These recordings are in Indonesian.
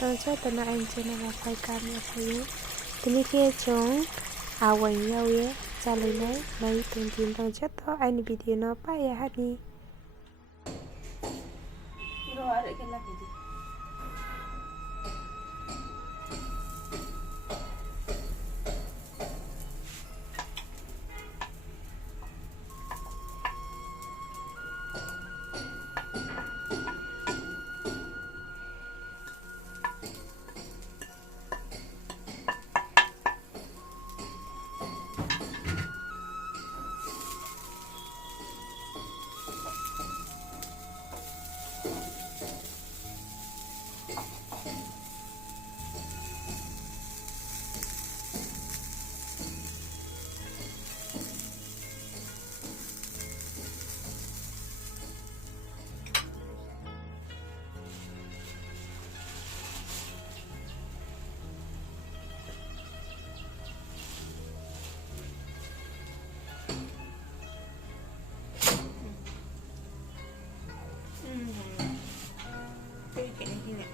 tao cho tao anh cho nó là phải cam là phải tao kia chúng quỳnh nhau ye trả lời này mấy tuần tiền tao chất đó anh bị tiền nó phải ya hát đi rồi ada cái lagi đi cái này nè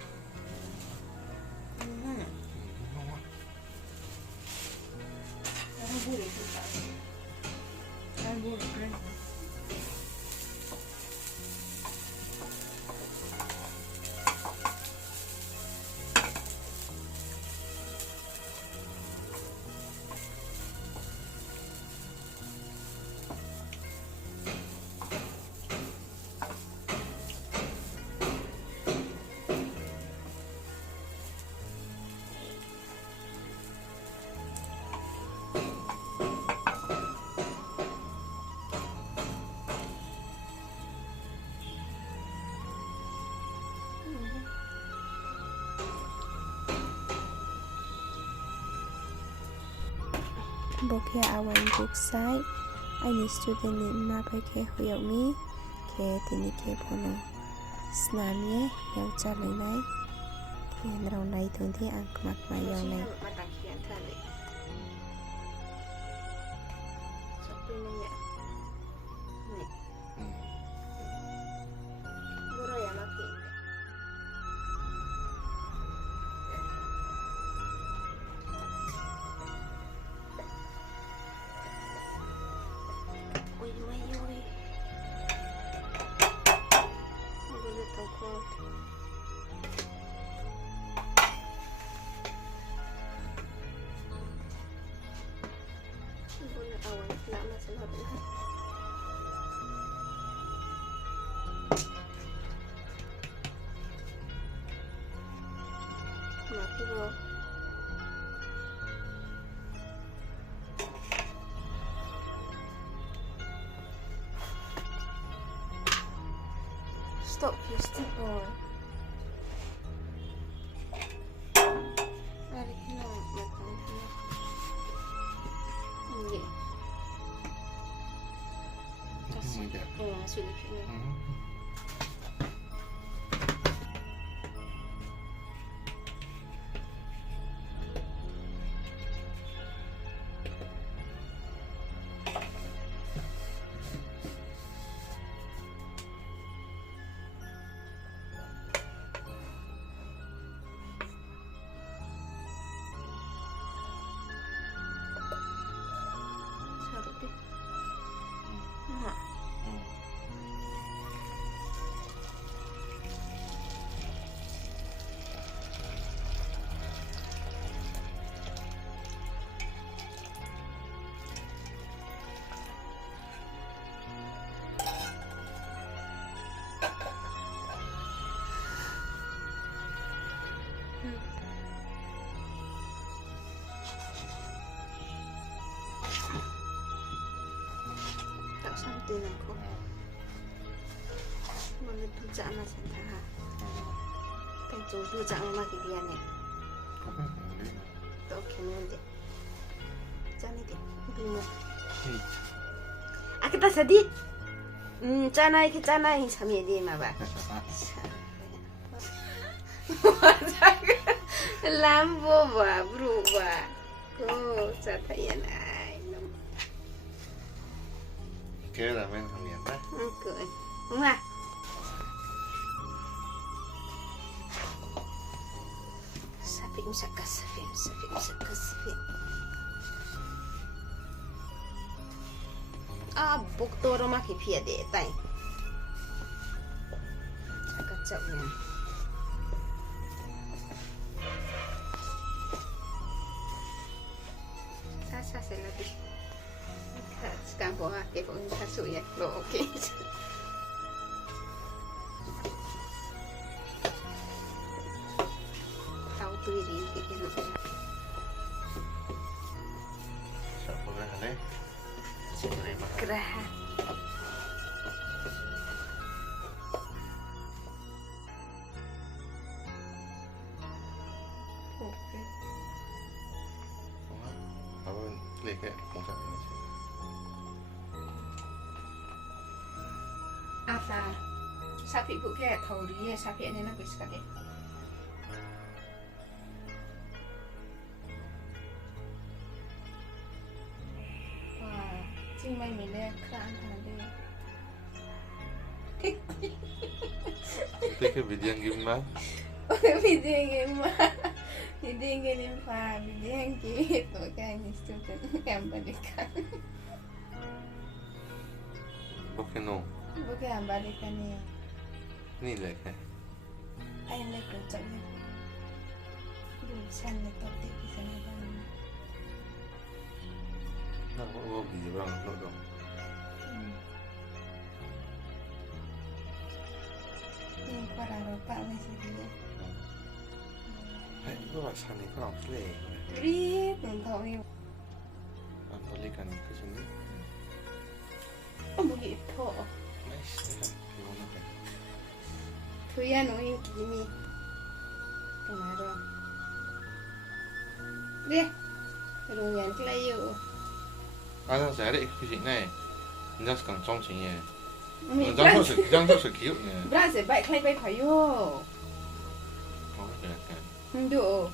bok ya awan book side anh student ni ma phải ke huyau mi ke tini ke phono snam ye yang trả lời này ke rau này thường thì ăn mặc mà yang này stop you stick on mari kita makan ini sudah something ako. Mana tu cak na sentah. Tentu tu cak mama kibian ni. Tak okey nanti. Jangan ni. Bima. Aku tak sedih. Cana ini sambil dia maba. Lambo ba, bro ba. Oh, sata ya na. Kira là men thằng Nhật á. Cười. Đúng à? Sapim saka sapim saka sapim. Buk toro maki pia de tai. Saka chapnya. Sa lagi. Sekarang buah ke pun kasut ya. Lo okey. Tahu tu diri kita nak. Siapa kan ni? Terima kasih. Kerah. Okey. Apa klik ke muka ini? Apa? Sapi bukan tahu dia sapi ini nak sekali. Wah, cing mai mi le kran han de. Itu ke video yang gimana? Video game mah. Video game pa, video game tu kan student yang balikan. Bukan no. Bukan yang balikan ni. Ni lek kan? Ayah lek kerja ni. Lulusan lek top di sana bang. Nak buat video orang nak dong. Ini para ropa masih dia. Hai, itu asal ni kau nak play. Ri, tahu ni. Balikan ke sini. Oh begitu. Nice, gimana kan? Tu ya noi kini. Kemarin. Dia. Ruyan kelayu. Ada saya ada ikut ni. Ni sekarang trong sini. Mi 这样就是 cute 呢。 Berasa baik klay baik kayu. Oh, ya kan. Ndu.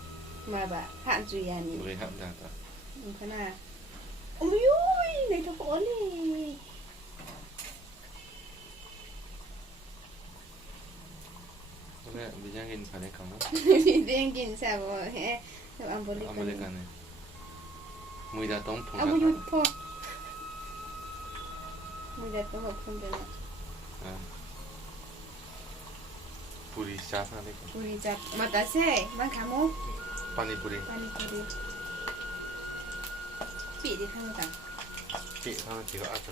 Ma ba, han tu ya ni. Boleh hak dah tak? Kana. Uyuy, này to ko ni. Boleh bijangin pada kamu. Dengin sa bo he. Amboli kan. Boleh kan? Mui datang pun. Abu yut po. Mudah tu pun dah. Puri siapa ni? Puri jap. Mata se, mak kamu. Pani puri. Pani puri. Pi di kan tak. Cik, kamu tidak ada.